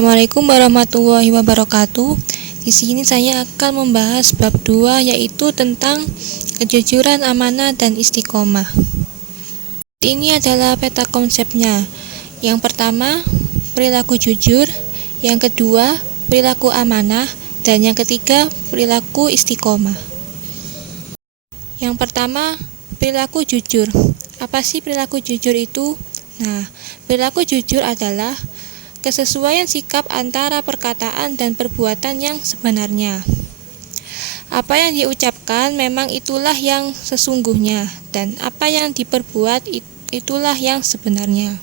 Assalamualaikum warahmatullahi wabarakatuh. Di sini saya akan membahas bab 2, yaitu tentang kejujuran, amanah, dan istiqomah. Ini adalah peta konsepnya. Yang pertama, perilaku jujur. Yang kedua, perilaku amanah. Dan yang ketiga, perilaku istiqomah. Yang pertama, perilaku jujur. Apa sih perilaku jujur itu? Nah, perilaku jujur adalah kesesuaian sikap antara perkataan dan perbuatan yang sebenarnya. Apa yang diucapkan memang itulah yang sesungguhnya, dan apa yang diperbuat itulah yang sebenarnya.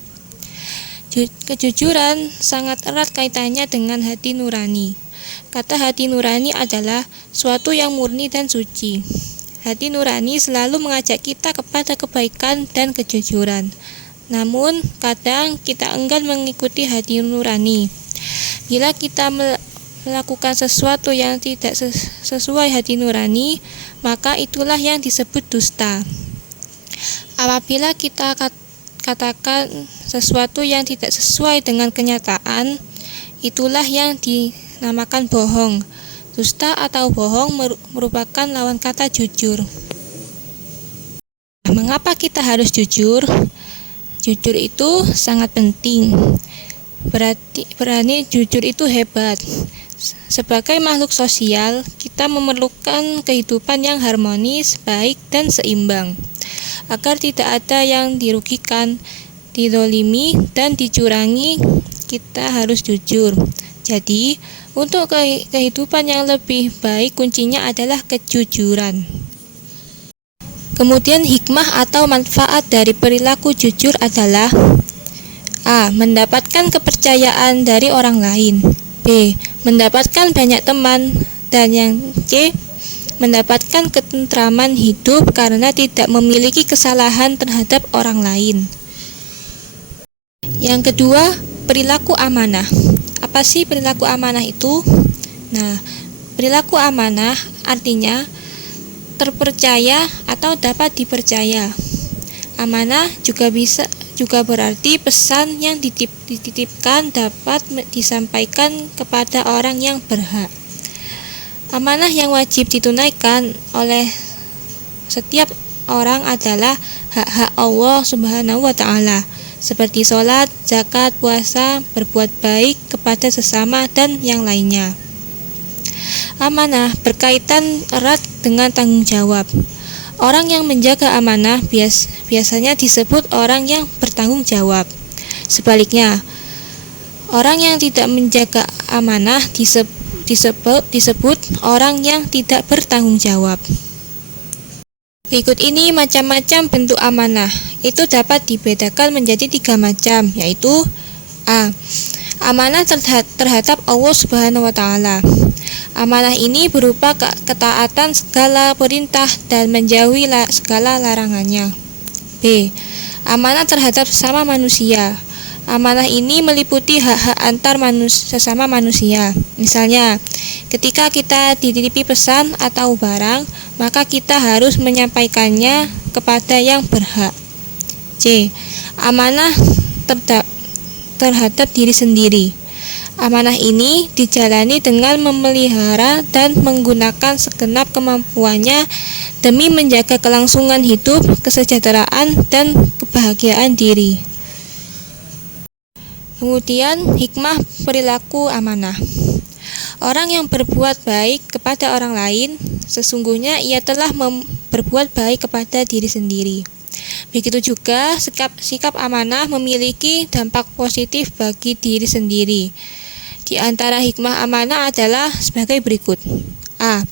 Kejujuran sangat erat kaitannya dengan hati nurani. Kata hati nurani adalah suatu yang murni dan suci. Hati nurani selalu mengajak kita kepada kebaikan dan kejujuran. Namun, kadang kita enggan mengikuti hati nurani. Bila kita melakukan sesuatu yang tidak sesuai hati nurani, maka itulah yang disebut dusta. Apabila kita katakan sesuatu yang tidak sesuai dengan kenyataan, itulah yang dinamakan bohong. Dusta atau bohong merupakan lawan kata jujur. Mengapa kita harus jujur? Jujur itu sangat penting. Berani jujur itu hebat. Sebagai makhluk sosial, kita memerlukan kehidupan yang harmonis, baik, dan seimbang. Agar tidak ada yang dirugikan, dizolimi, dan dicurangi, kita harus jujur. Jadi, untuk kehidupan yang lebih baik, kuncinya adalah kejujuran. Kemudian hikmah atau manfaat dari perilaku jujur adalah A. Mendapatkan kepercayaan dari orang lain. B. Mendapatkan banyak teman. Dan yang C. Mendapatkan ketentraman hidup karena tidak memiliki kesalahan terhadap orang lain. Yang kedua, perilaku amanah. Apa sih perilaku amanah itu? Nah, perilaku amanah artinya terpercaya atau dapat dipercaya. Amanah juga berarti pesan yang dititipkan dapat disampaikan kepada orang yang berhak. Amanah yang wajib ditunaikan oleh setiap orang adalah hak-hak Allah Subhanahu wa Ta'ala, seperti sholat, zakat, puasa, berbuat baik kepada sesama, dan yang lainnya. Amanah berkaitan erat dengan tanggung jawab. Orang yang menjaga amanah biasanya disebut orang yang bertanggung jawab. Sebaliknya, orang yang tidak menjaga amanah disebut orang yang tidak bertanggung jawab. Berikut ini macam-macam bentuk amanah. Itu dapat dibedakan menjadi 3 macam, yaitu A. Amanah terhadap Allah Subhanahu wa Ta'ala. Amanah ini berupa ketaatan segala perintah dan menjauhi segala larangannya. B. Amanah terhadap sesama manusia. Amanah ini meliputi hak-hak antar sesama manusia. Misalnya, ketika kita dititipi pesan atau barang, maka kita harus menyampaikannya kepada yang berhak. C. Amanah terhadap diri sendiri. Amanah ini dijalani dengan memelihara dan menggunakan segenap kemampuannya demi menjaga kelangsungan hidup, kesejahteraan, dan kebahagiaan diri. Kemudian hikmah perilaku amanah. Orang yang berbuat baik kepada orang lain, sesungguhnya ia telah berbuat baik kepada diri sendiri. Begitu juga sikap amanah memiliki dampak positif bagi diri sendiri. Di antara hikmah amanah adalah sebagai berikut. A.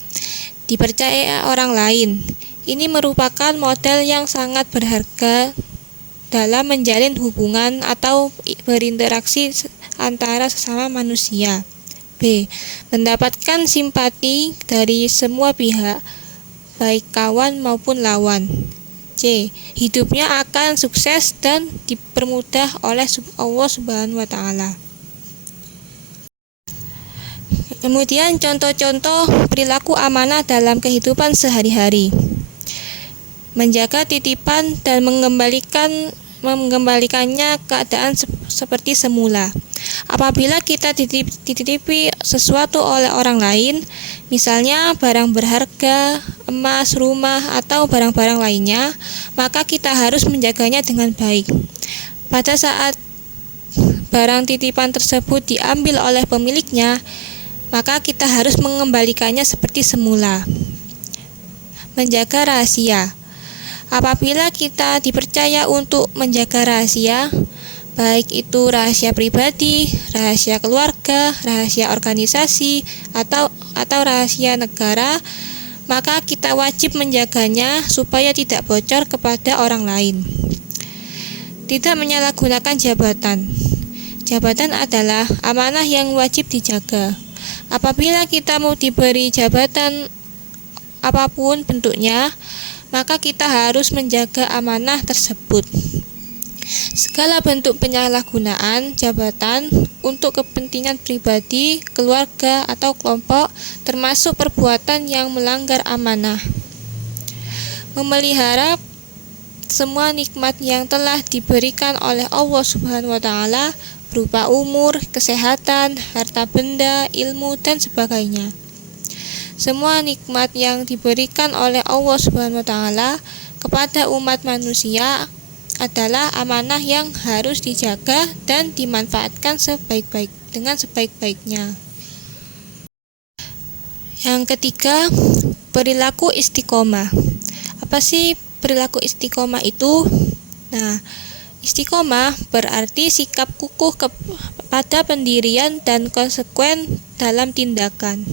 Dipercaya orang lain. Ini merupakan modal yang sangat berharga dalam menjalin hubungan atau berinteraksi antara sesama manusia. B. Mendapatkan simpati dari semua pihak, baik kawan maupun lawan. C. Hidupnya akan sukses dan dipermudah oleh Allah Subhanahu wa Ta'ala. Kemudian contoh-contoh perilaku amanah dalam kehidupan sehari-hari. Menjaga titipan dan mengembalikannya keadaan seperti semula. Apabila kita dititipi sesuatu oleh orang lain, misalnya barang berharga, emas, rumah, atau barang-barang lainnya, maka kita harus menjaganya dengan baik. Pada saat barang titipan tersebut diambil oleh pemiliknya, maka kita harus mengembalikannya seperti semula. Menjaga rahasia. Apabila kita dipercaya untuk menjaga rahasia, baik itu rahasia pribadi, rahasia keluarga, rahasia organisasi, atau rahasia negara, maka kita wajib menjaganya supaya tidak bocor kepada orang lain. Tidak menyalahgunakan jabatan. Jabatan adalah amanah yang wajib dijaga. Apabila kita mau diberi jabatan apapun bentuknya, maka kita harus menjaga amanah tersebut. Segala bentuk penyalahgunaan jabatan untuk kepentingan pribadi, keluarga, atau kelompok termasuk perbuatan yang melanggar amanah. Memelihara semua nikmat yang telah diberikan oleh Allah Subhanahu wa taala berupa umur, kesehatan, harta benda, ilmu, dan sebagainya. Semua nikmat yang diberikan oleh Allah Subhanahu wa taala kepada umat manusia adalah amanah yang harus dijaga dan dimanfaatkan dengan sebaik-baiknya. Yang ketiga, perilaku istiqomah. Apa sih perilaku istiqomah itu? Nah, istiqomah berarti sikap kukuh pada pendirian dan konsekuen dalam tindakan.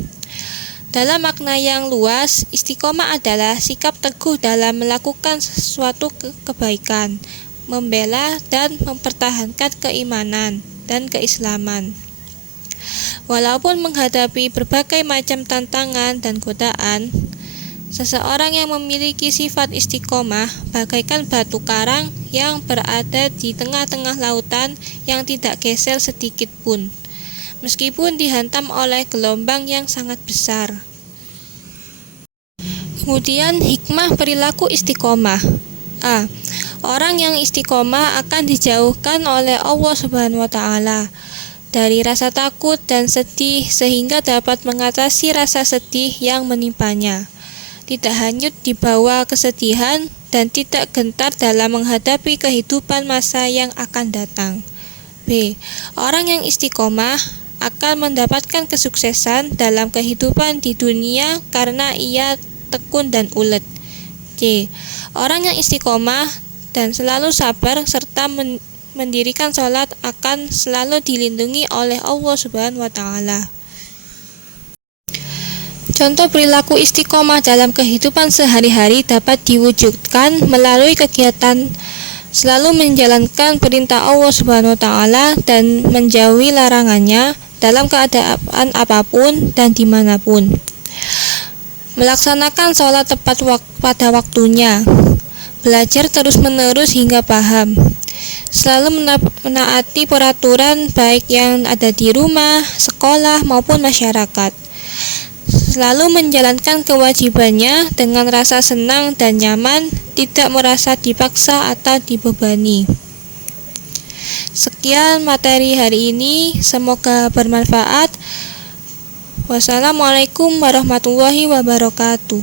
Dalam makna yang luas, istiqomah adalah sikap teguh dalam melakukan sesuatu kebaikan, membela dan mempertahankan keimanan dan keislaman. Walaupun menghadapi berbagai macam tantangan dan godaan, seseorang yang memiliki sifat istiqomah bagaikan batu karang yang berada di tengah-tengah lautan yang tidak geser sedikit pun, meskipun dihantam oleh gelombang yang sangat besar. Kemudian hikmah perilaku istiqomah. A. Orang yang istiqomah akan dijauhkan oleh Allah Subhanahu wa taala dari rasa takut dan sedih sehingga dapat mengatasi rasa sedih yang menimpanya. Tidak hanyut di bawah kesedihan dan tidak gentar dalam menghadapi kehidupan masa yang akan datang. B. Orang yang istiqomah akan mendapatkan kesuksesan dalam kehidupan di dunia karena ia tekun dan ulet. C. Orang yang istiqomah dan selalu sabar serta mendirikan sholat akan selalu dilindungi oleh Allah Subhanahu wa taala. Contoh perilaku istiqomah dalam kehidupan sehari-hari dapat diwujudkan melalui kegiatan selalu menjalankan perintah Allah Subhanahu wa taala dan menjauhi larangannya dalam keadaan apapun dan dimanapun. Melaksanakan sholat tepat pada waktunya, belajar terus-menerus hingga paham, selalu menaati peraturan baik yang ada di rumah, sekolah, maupun masyarakat, selalu menjalankan kewajibannya dengan rasa senang dan nyaman, tidak merasa dipaksa atau dibebani. Sekian materi hari ini, semoga bermanfaat. Wassalamualaikum warahmatullahi wabarakatuh.